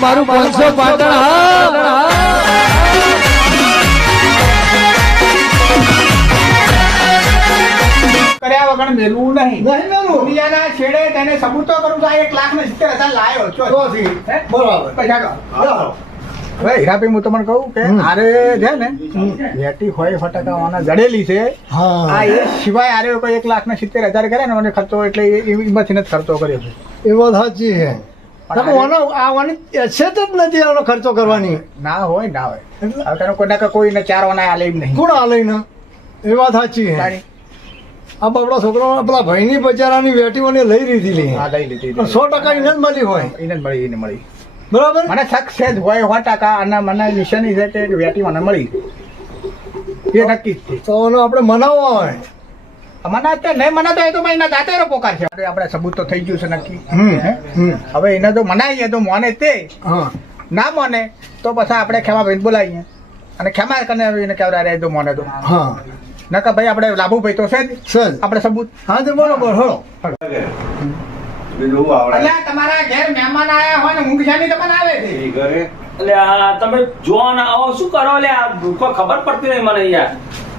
મારું 500 પાટણ હા કર્યા વગર મેલવું નહીં મેલું દુનિયાના છેડે તેને સબૂતો કરું તો આ 1,70,000 લાયો છો બરાબર પૈસા કહો હવે હીરાભાઈ હું તમને કહું કે આરે છે ને વેટી હોય ફટાકાવાના જડેલી છે આ એ સિવાય આરે કોઈ 1,70,000 કરે ને મને ખર્ચો એટલે એમાંથી નથી ખર્ચો કર્યો છે એ વાત સાચી છે તમે આવાની એસેટ જ નથી આનો ખર્ચો કરવાની ના હોય હવે તેનો કોઈને ચાર વાના આલે એમ નહીં કોણ આલે ને એ વાત સાચી છે તારી આ આપણા છોકરાઓ પેલા ભાઈની બચારાની વેટીઓને લઈ લીધી હા લઈ લીધી પણ 100% એને જ મળી હોય એને જ મળી એને મળી બરાબર મને શક છે જ હોય 100% અને મને નિશાની છે કે વેટી મને મળી એ નક્કી જ છે તો એનો આપણે મનાવવા હોય મને અત્યારે નહીં મને તો એ તો ભાઈ એના જાતે પોકાર છે આપણે સબૂત તો થઈ ગયું છે નક્કી હવે એને તો મનાવીએ તો મોને તે હા ના મોને તો પછી આપણે ખેમાભાઈ બોલાવીએ અને ખેમા કને એને કેવડાવે તો મોને તો હા નકા ભાઈ આપણે લાભુભાઈ તો છે જ સર આપણે સબૂત હા તો બરોબર હો એટલે તમારા ઘેર મહેમાન આયા હોય ને ઊંઘ શાની તમને આવે છે એટલે આ તમે જો ના આવો શું કરો લે આ કોઈ ખબર પડતી નહીં મને યાર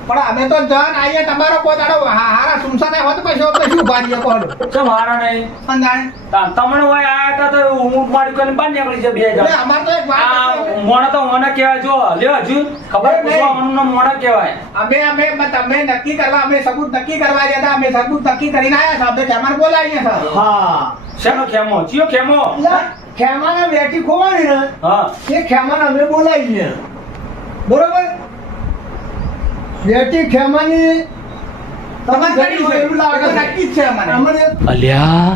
પણ અમે તો જન આવીએ તમારો કોઈ દાડો હારા સુમસાને હોત પછી આપણે શું ભારીએ કોણ ચમ હારા નહીં અંદાણે તમને હોય આયા હતા તો ઊંટ મારી કરીને બહાર નીકળી છે બે એટલે જણ અમાર તો એક વાત આ છે. મોણા તો મને કહેવાય જો લ્યો હજુ ખબર નહીં. પૂછવાનું મોણા કહેવાય તમે નક્કી કરવા અમે સબૂત નક્કી કરવા ગયા હતા અમે સબૂત નક્કી કરીને આયા છે અમે ખેમાને બોલાવીએ છે હા શેનો ખેમો ચિયો ખેમો ખેમાના વેટી ખોવાની ને હા એ ખેમાને અમે બોલાવીએ બરોબર વેટી ખેમાની તમારે કરી હોય એવું લાગે નક્કી જ છે અમારે અમને અલ્યા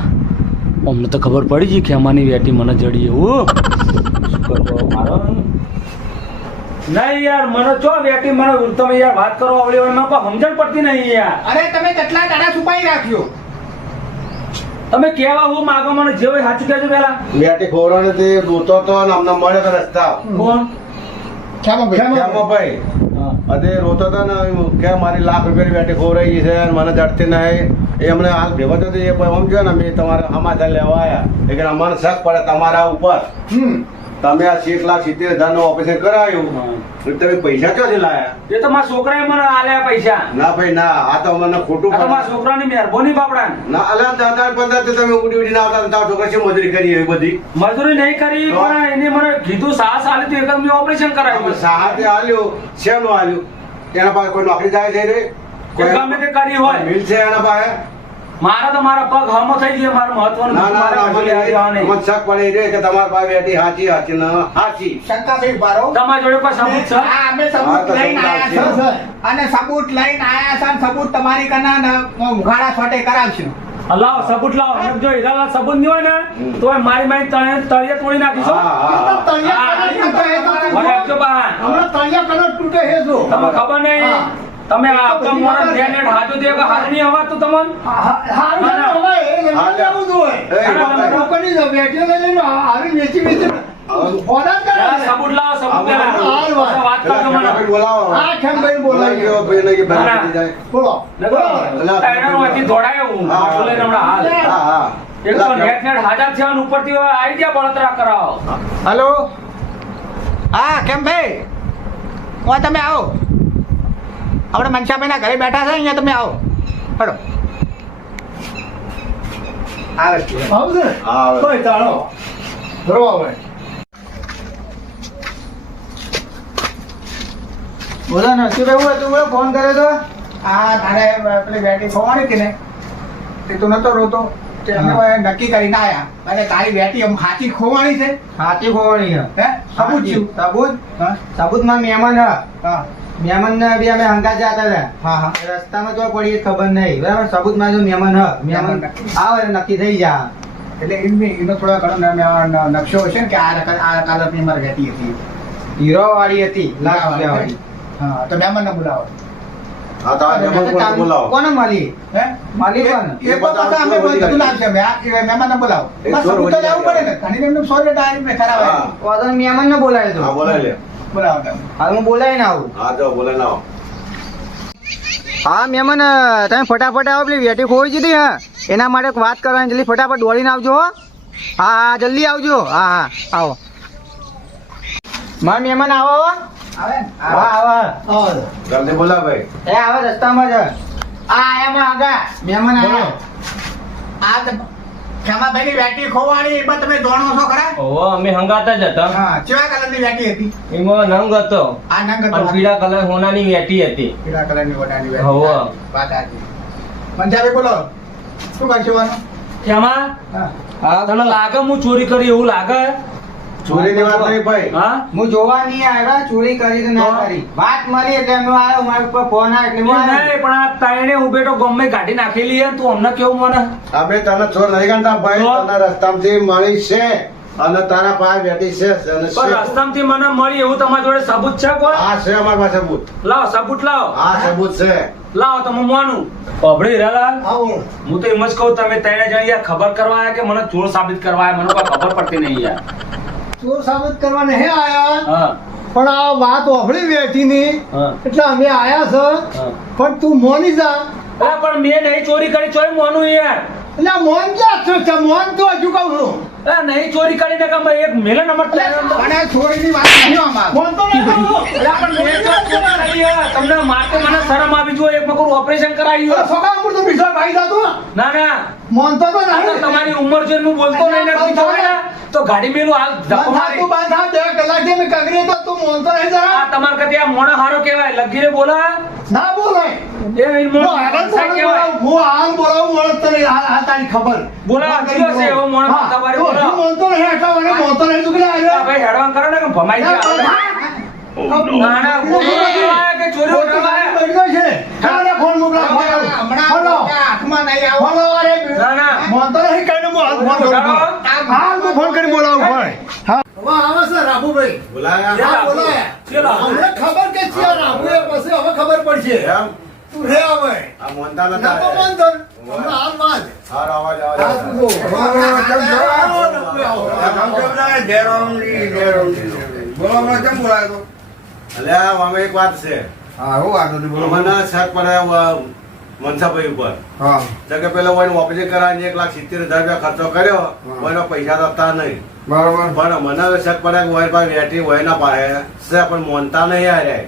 અમને તો ખબર પડી ગઈ ખેમાની વેટી મને જડી એવું શું કરવો મારો નહીં યાર મને જો વેટી મને તમે યાર વાત કરો આવડી હોય મને કોઈ સમજણ પડતી નહીં યાર અરે તમે કેટલા દાડા છુપાઈ રાખ્યો તમે કેવા હું માગો મને જે હોય સાચું કહેજો પેલા બેટી ખોરાને તે દોતો તો ને અમને મળ્યો તો રસ્તા કોણ ભાઈ અરે રોતો હતો ને કે મારી ₹1,00,000 ની બેટી ખોરાઈ ગઈ છે અને મને જડતી નહીં એ અમને હાલ ભેગો થયો એ સમજો ને અમે તમારે સમાધાન લેવા આવ્યા એટલે અમને શક પડે તમારા ઉપર તમે આ 1,70,000 નું ઓપરેશન કરાવ્યું તમે પૈસા ક્યાંથી લાયા એ તો મારા છોકરાએ મને આલ્યા પૈસા ના ભાઈ ના આ તો મને ખોટું આ તો મારા છોકરાની મહેરબાની બાપડા ના અલા 10,000-15,000 તમે ઉડી ના આવતા તારા છોકરા શું મજૂરી કરી એવી બધી મજૂરી નહીં કરી પણ એને મને કીધું સાહસ આલી તો એકદમ મેં ઓપરેશન કરાવ્યું સાહાતે આલ્યું શેનું આલ્યું એના પાસે કોઈ નોકરી જાય છે રે કોઈ ગમે તે કરી હોય મિલ છે એના પાસે મારા તો મારા પગ હમો થઈ ગયો મારું મહત્વનું ના ના ના મારે કશું લેવા નહીં. મને શક પડી રે કે તમારી પાસે બેટી હાચી ને હાચી શંકાભાઈ બારો તમારી જોડે કોઈ સબૂત છે હા, અમે સબૂત લઈને આયા છે અને સબૂત લઈને આયા છે અને સબૂત તમારી કના ઉઘાડા છોટે કરાવશું લાવો સબૂત લાવો અને જો હીરાલાલ સબૂત નહીં હોય ને તો એ મારી તળિયે તોડી નાખીશું હા, હા. મને આપજો બહાર. હમણાં તળિયા કલર તૂટે છે જો તમને ખબર નહીં હા. તમે આપણા મોરા નેટ હાથો દે કે હાથ નહીં અવાજ તો તમને હારું ના, ના. હવે એ લઈને જવું જ હોય. એ, ના, ના, ના. લોકોની જો વેટીઓ લઈને આવી વેચી ઓર્ડર કરે પેલા છે. સબૂત લાવો સબૂત પેલા હાલ વાત. પછી વાત કરજો મને ભાઈ બોલાવો આ ખેમભાઈ બોલાવી બોલાવી ભાઈને કે ના, ના. બેટી જાય બોલો એના વચ્ચે દોડાય હું હા, હા. બોલે હમણાં હાલ હા હા એક તો નેટ હાજર થયા અને ઉપરથી આવી ગયા બળતરા કરાવો હલો હા કેમ ભાઈ હું તમે આવો આપણે મનસાભાઈના ઘરે બેઠા છે અહીંયા તમે આવો હડો આવે છે આવશે હા, આવે. કોઈ તાળો ધરવા હોય બોલો ને શું રહેવું હતું બોલો ફોન કર્યો તો હા તારે પેલી બેટી ખોવાની હતી ને તે તું નતો રોતો તે અમે નક્કી કરીને આયા અને તારી બેટી આમ હાથી ખોવાની છે હાથી ખોવાની હે સબૂત છું સબૂત હા સબૂતમાં મહેમાન હા મહેમાન ને બી અમે હંગા જતા હતા હા હા રસ્તામાં તો પડી ખબર નહીં બરાબર સબૂતમાં જો મહેમાન મહેમાન આવે એટલે નક્કી થઈ જા એટલે એનો થોડા ઘણો નકશો હશે ને કે આ કલરની મારી બેટી હતી હીરો વાળી હતી લાખ રૂપિયા વાળી હા તો મહેમાન ને બોલાવો હા તો આ મહેમાન બોલાવો કોને મળી હે માલિક કોને એ પાછા અમે બધું લાગશે મહેમાન ને બોલાવો એ બસ ચોર સબૂત તો વળી લેવું પડે ને ઘણી એમને 100 ડાયરી મેં ખરાબ હા. વાદન મહેમાન ને બોલાય હા તો બોલાવી લે બોલાવો તમે હાલ હું બોલાવીને આવું હા જો બોલે ના હા મહેમાન તમે ફટાફટ આવો પેલી વેટી ખોઈ દીધી હા એના માટે એક વાત કરવાની જલ્દી ફટાફટ દોડીને આવજો હો હા હા જલ્દી આવજો હા હા આવો મારા મહેમાન આવો હો. આવે ને? હા આવો આવો. જલ્દી બોલા ભાઈ. એ આવે રસ્તામાં જ આ આયામાં આગા મહેમાન આવ્યા આ તો ખેમાભાઈની વેટી ખોવાણી એ પણ તમે જાણો છો ખરા? ઓહો અમે હંગાતા જ હતા હા, કેવા કલરની વેટી હતી? એમાં નંગ હતો આ નંગ હતો. અને પીળા કલર સોનાની વેટી હતી. પીળા કલરની વટાની વેટી. હોવે. વાત સાચી. પંજાબી બોલો. શું કરશો આનું? ખેમા હા, તને લાગે હું ચોરી કરી એવું લાગે? ચોરીની વાત નહીં ભાઈ. હા હું જોવા નહીં આવ્યા ચોરી કરી તો ના કરી વાત મળી એટલે એમનો આવ્યો મારા ઉપર ફોન આવ્યો એટલે હું નહીં આવ્યો. પણ આ તાયણે હું બેઠો ગમે કાઢી નાખેલી હે તું અમને કેવું મને અમે તને ચોર નહીં ગણતા ભાઈ. તો? તને રસ્તામાંથી મળી છે અને તારા પાસે બેઠી છે અને પણ છે. રસ્તામાંથી મને મળી એવું તમારી જોડે સબૂત છે કોઈ? આ છે અમારી પાસે સબૂત. લાવો સબૂત લાવો. આ સબૂત છે. લાવો તો હું માનું. અભડી હીરાલાલ, આવો. હું તો એમ જ કહું તમે ત્રણે જણ યાર ખબર કરવા આવ્યા કે મને ચોર સાબિત કરવા આવ્યા? મને કોઈ ખબર પડતી નહીં યાર. ચોર સાબિત કરવા નહીં આયા હા પણ આ વાત વાપરી વેઠીની હા એટલે અમે આયા છે હા. પણ તું મોની જા અરે પણ મેં નહીં ચોરી કરી ચોય મોનું યાર. એટલે આ મોન ક્યાં છે મોન તો હજુ કહું છું અરે નહીં ચોરી કરીને કે મેં એક મેલે નંબર અને ચોરીની વાત નહીં આમાં. મોન તો નહીં કહું છું. અરે પણ મેં તો ચોરી કરી હે. તમને મારતે મને શરમ આવી જોઈએ. એક મકરું ઓપરેશન કરાવ્યું. સગા ઉપર તો બીજો ભાઈ જાતો ના ના મોન તો આ તો નહીં તમારી ઉંમર જોઈને હું બોલતો નહીં ને તું જોડે ને તો ગાડી મેલું હાલ ધક્કો મારી. તું બાંધા 2 કલાક થી મેં કગરી તો તું મોન તો નહીં આ જરા તમાર કદી આ મોણા હારો કહેવાય લગીરે બોલા ના બોલાય એ મોણો કહેવાય. હું હાલ બોલાવું મળે તને આ તારી ખબર બોલાવા કયો છે એવો મોણો હા, તમારે તું બોલાવો. હજુ મોન તો નહીં એટલા મને મોન તો નહીં તું કે આ આવ્યો ભાઈ હેડવાન કરો ને કે ભમાઈ જાય. ના ના ચોરી કહેવાય કે ચોરી કહેવાય. ફોન મોકલા હમણાં હાથમાં નહીં આવો. ના ના મોન તો નહીં કહીને હું હાલ ફોન કરું હાલ હું ફોન કરી બોલાવું ભાઈ હા હવે આવે છે રાઘુભાઈ બોલાયા? હા, બોલાયા. ચલો. અમને ખબર કે છે રાઘુ એ પછી હવે ખબર પડશે એમ? તું રે આવે આ મોનતા ના નતા તો આવ્યા. મન ધર. હમણાં હાલ વાંચ. હારો અવાજ આવે હાલ છે. તું જો. અલ્યા આમાં એક વાત છે. મને શક પડે મનસાભાઈ ઉપર. તો કે પેલો કોઈને ઓપરેશન કરાવીને 1,70,000 રૂપિયા ખર્ચો કર્યો. કોઈનો પૈસા તો હતા નહીં. પણ મને હવે શક પડે કે ઓય પાસે વેઠી ઓયના પાસે છે પણ મોનતા નહીં આર્યા.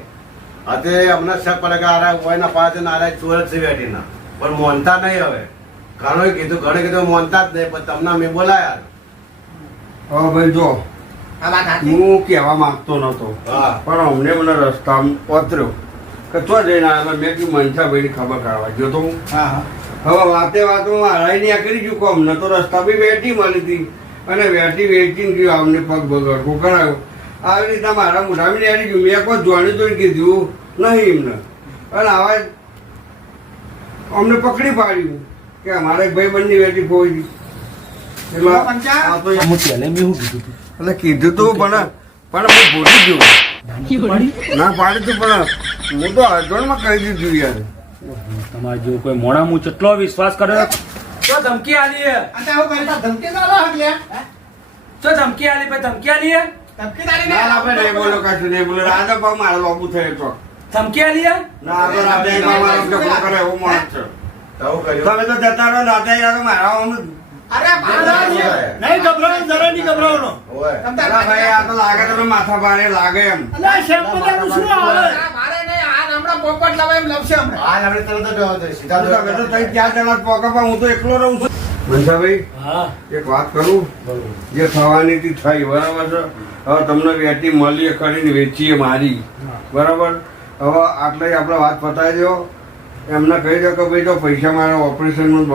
હવે અમને શક પડે કે આરા ઓયના પાસે ને આરા ચોર જ છે વેઠીના. પણ મોનતા નહીં હવે. ઘણું કીધું મોનતા જ નહીં પણ તમને મેં બોલાયા. હા ભાઈ જો આ વાત સાચી. હું કહેવા માંગતો નતો હા. પણ અમને મને રસ્તામાં પતર્યો કે ચો જઈને આવ્યા મેં કીધું મનસાભાઈની ખબર કાઢવા ગયો તો હું હા, હા. હવે વાતમાં હરાઈને આ કરી ગયું કોમ ન તો રસ્તા બી વેઠી મળી હતી અને વેચીને ગયું અમને પગ બગડકો કરાયો આવી રીતના મારા મોઢામાં નેરી ગયું મેં કોઈ જોડે જોઈને કીધું નહીં એમને અને આવા અમને પકડી પાડ્યું કે અમારે ભાઈ બંને વેઠી ખોઈ એટલે આ તો હું પહેલે મેં શું કીધું તું? એટલે કીધું તું પણ હું ભૂલી ગયો ના પાડી તું પણ હું તો અડધોણમાં કહી દીધું યાર તમારે જો કોઈ મોણા હું કેટલો વિશ્વાસ કર્યો તો ધમકી આલી હે. આ તો આવું કરતા ધમકી ના લાવ એટલે. તો ધમકી આલી ભાઈ ધમકી આલી હે? ધમકીદારી ના નહીં. આપણે નહીં બોલો કશું નહીં બોલો રાજા ભાવ મારે લોબુ થયો તો ધમકી આલી હે? ના આપણે રાજા મારો ઝઘડો કરે એવો માણસ છે તો આવું કર્યું. તમે તો જતા રહો રાજા યાર મારા આમ અરે ભાઈ, નહીં ગભરાવાનું જરા નહીં ગભરાવાનો ઓય. તમતાર ભાઈ આ તો લાગે તમે માથા ભારે લાગે એમ અલા શેમ્પૂ શું આવે મારે નહીં, આ હમણાં પોપટ લાવે એમ લપશે હમણાં. હાલ આપણે તરત જ જવા દે. સીધા તમે તો તઈ 4 જણા પોકા હું તો એકલો રહું છું મનસાભાઈ હા એક વાત કરું જે થવાની હતી થઈ બરાબર છે હવે તમને વેટી મળી કરીને વેચીએ મારી બરાબર હવે આટલે આપણે વાત પતાવી દો એમને કહી દો કે ભાઈ તો પૈસા મારા ઓપરેશનમાં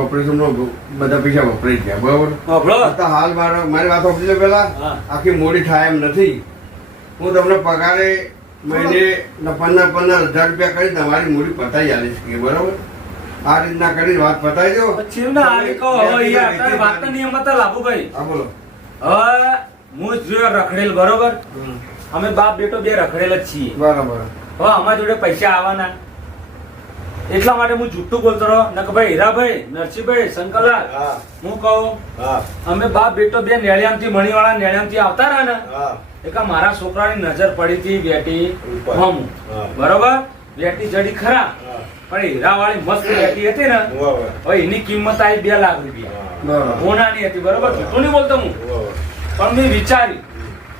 બધા પૈસા વપરાઈ ગયા બરાબર સાંભળો. તો હાલ મારી વાત સમજી લો પેલા હા. આખી મોડી થાય એમ નથી હું તમને પગારે મહિને 15,000 રૂપિયા કરી તમારી મૂડી પતાવી આલીશ કે બરાબર આ રીતના કરી વાત પતાવી દો પછી ના આવી કહો હવે યાર તારી વાત તો નિયમ હતા લાભુભાઈ. હા બોલો હવે હું જ જો રખડેલ બરોબર અમે બાપ બેટો બે રખડેલ જ છીએ. બરાબર હવે અમારા જોડે પૈસા આવવાના એટલા માટે હું જુઠ્ઠું બોલતો રહ્યો ને કે ભાઈ હીરાભાઈ નરસિંહભાઈ શંકરલાલ હા. હું કહું હા. અમે બાપ બેટો બે નેળિયામથી મણીવાળા નેળિયામથી આવતા રહ્યા ને હા. એટલે મારા છોકરાની નજર પડી હતી વેટી ઉપર. હોમ હા. બરોબર વેટી જડી ખરા હા. પણ હીરાવાળી મસ્ત વેટી હતી ને ઉવા, ઉવા. હવે એની કિંમત આવી 2 લાખ રૂપિયા હા. બરાબર હોનાની હતી બરોબર જૂઠું નહીં બોલતો હું ઉવા, ઉવા. પણ મેં વિચાર્યું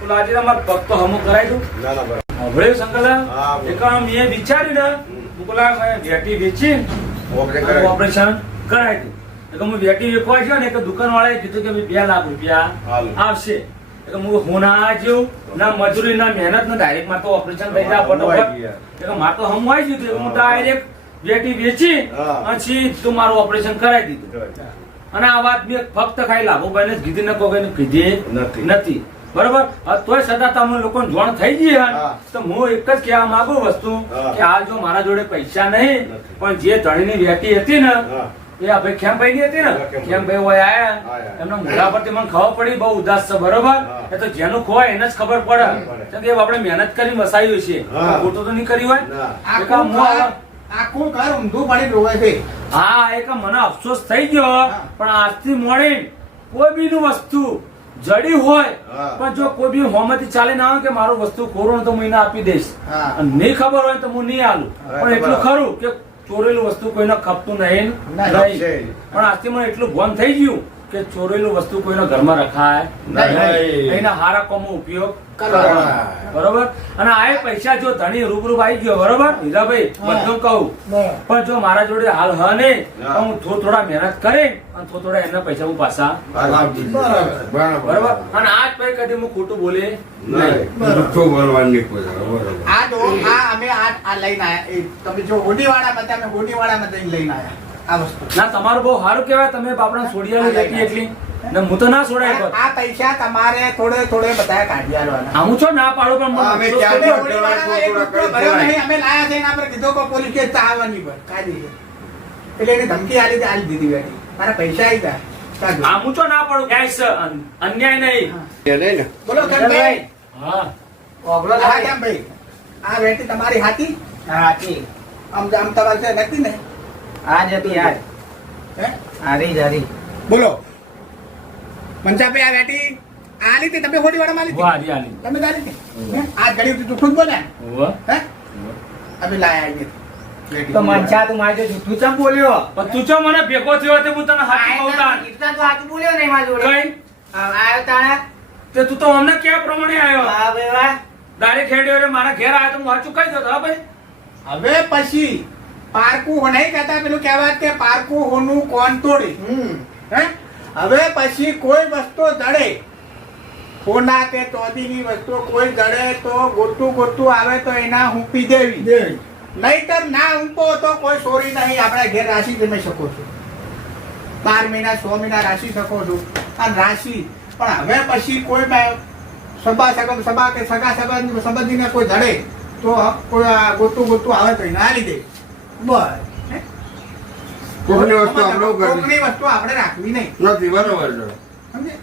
તો આજે તમારે પગ તો હમો કરાવી દઉં. ના ના બરાબર. હભળ્યું શંકરલાલ? હા, બોલો. એક વાર મેં વિચાર્યું ને હું પેલા વેટી વેચી ઓપરેશન કરાવી. ઓપરેશન કરાવી દઉં. એટલે હું વેટી વેચવા ગયો ને એક દુકાનવાળાએ કીધું કે ભાઈ 2 લાખ રૂપિયા હાલો. આવશે. એટલે હું હોના જેવું ના મજૂરી ના મહેનત ના ડાયરેક્ટ માં તો ઓપરેશન થઈ જાય ફટોફટ. એટલે મારે તો હમ આવી ગયું હતું. હું ડાયરેક્ટ વેટી વેચી હા. પછી તું મારું ઓપરેશન કરાવી દીધું. અને આ વાત મેં ફક્ત ખાઈ લાભુભાઈને જ કીધી, ને કોઈને કીધી નથી. બરોબર? હવે તોય છતાં તમે લોકોને જોણ થઈ ગઈ હે હા. તો હું એક જ કહેવા માંગુ વસ્તુ હા. કે હાલ જો મારા જોડે પૈસા નહીં, પણ જે ધણીની વેટી હતી ને હા. એ આ ભાઈ ખેમભાઈ ની હતી ને, હા, ખેમભાઈ. ખેમભાઈ હોય આયા આયા. એમના મોઢા પરથી મને ખબર પડી બહુ ઉદાસ છે. બરોબર? હા. એ તો જેનું ખોવાય એને જ ખબર પડે પડે. કેમ કે આપણે મહેનત કરી વસાયું છે. હા. ખોટું તો નહીં કર્યું હોય. ના. એક આ હું આ- આખું ઘર ઊંધું પડી રોવે છે. હા, એક મને અફસોસ થઈ ગયો, પણ આજથી મોડી કોઈ બી નું વસ્તુ જડી હોય હા. પણ જો કોઈ બી હોમાંથી ચાલે ના આવે કે મારું વસ્તુ કોરોના તો હું એને આપી દઈશ. હા. અને નહીં ખબર હોય તો હું નહીં આલું. હા, પણ એટલું બરાબર. ખરું કે ચોરેલું વસ્તુ કોઈને ખપતું નહીં. નહીં. પણ આજથી મને એટલું ભાન થઈ ગયું કે ચોરેલું વસ્તુ કોઈના ઘરમાં રખાય નહીં. એના હારા કોમો ઉપયોગ કરવા. બરોબર. અને આ પૈસા જો ધણી રૂબરૂ આવી ગયો, બરોબર હીરાભાઈ, બધું કહું, પણ જો મારા જોડે હાલ હ નહીં તો હું થોડા મહેનત કરી અને થોડા એના પૈસા હું પાછા બરોબર. અને આજ પછી કદી હું ખોટું બોલે નહીં. જુઠ્ઠું બોલવાનું નહીં કોઈ દાડો. બરોબર. આ જો આ અમે આ લઈને આયા. એ તમે જો હોડીવાળા હતા, અમે હોડીવાળા જઈને લઈને આયા આ વસ્તુ. ના, તમારું બહુ સારું કહેવાય. તમે બાપડા છોડિયાની વેટી એટલી ને હું તો ના છોડાય આ આ પૈસા તમારે થોડે થોડે બધા કાઢી આલવાના. હું છો ના પાડું પણ હા, મને અમે અફસોસ ક્યાં થયો. હોડીવાળામાં એક રૂપિયો ભર્યો નહીં. અમે લાયા છે એના પર કીધું કે પોલીસ કેસ ચાવવાની પર કાઢી છે. એટલે એને ધમકી આલી દીધી વેટી. મારા પૈસા આવી ગયા. કાઢો. હું છો ના પાડું ક્યાંય છે. અન્યાય નહીં. એ નહીં ને. બોલો કેમભાઈ. હા, હા કેમભાઈ. આ વેટી તમારી હાથી? હાથી આમ આમ તમારી છે નથી ને? આજ હતી આજ હે? હારી જ હારી. બોલો પંચાભાઈ, આ વેટી આલી હતી તમે હોડીવાળામાં આલી વાહ, હતી? હરિયાળી. તમે તારી હતી? હે? આ ઘડી સુધી જૂઠું જ બોલે વાહ. હે? અમે લાયા આવી વેટી. તો મનસા તું મારે જો જૂઠું ચમ બોલ્યો? પણ તું ચો મને ભેગો થયો તે હું તને હાચું કહું તાણ. એટલા તો હાચું બોલ્યો નહીં મારી જોડે. કઈ? આયો તાણા. તે તું તો અમને ક્યાં પ્રમાણે આવ્યો? વાહ ભાઈ વાહ. ડાયરેક્ટ હેડ્યો રે મારા ઘેર આવ્યો તો હું હાચું કહી દો હા ભાઈ. હવે પછી પારકું હો નહીં કહેતા, પેલું કહેવાય કે પારકું હોનું કોણ તોડે. હે? હવે પછી કોઈ વસ્તુ જડે, સોના કે ચાંદીની વસ્તુ કોઈ જડે તો ગોતું આવે તો એના હુંપી દેવી. નહીતર ના હુંપો તો કોઈ ચોરી નહીં. આપણે ઘેર રાશિ જમી શકો છો, 12 મહિના 6 મહિના રાશિ શકો છો. અને રાશિ પણ હવે પછી કોઈ સભા કે સગા સંબંધીને કોઈ જડે તો કોઈ આ ગોતું આવે તો એના લીધે બસ. હે? કોકની વસ્તુ આપણે કરવી કોકની વસ્તુ આપણે રાખવી નહીં. નથી. બરોબર છે. સમજે?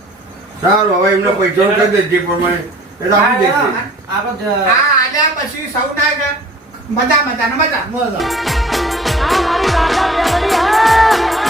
સારું, હવે એમને પૈસા કરી દેજે પ્રમાણે એ તો આપી દેશે. આપણે આ આલ્યા પછી સૌના મજા. આ મારી રાજા બેવડી હે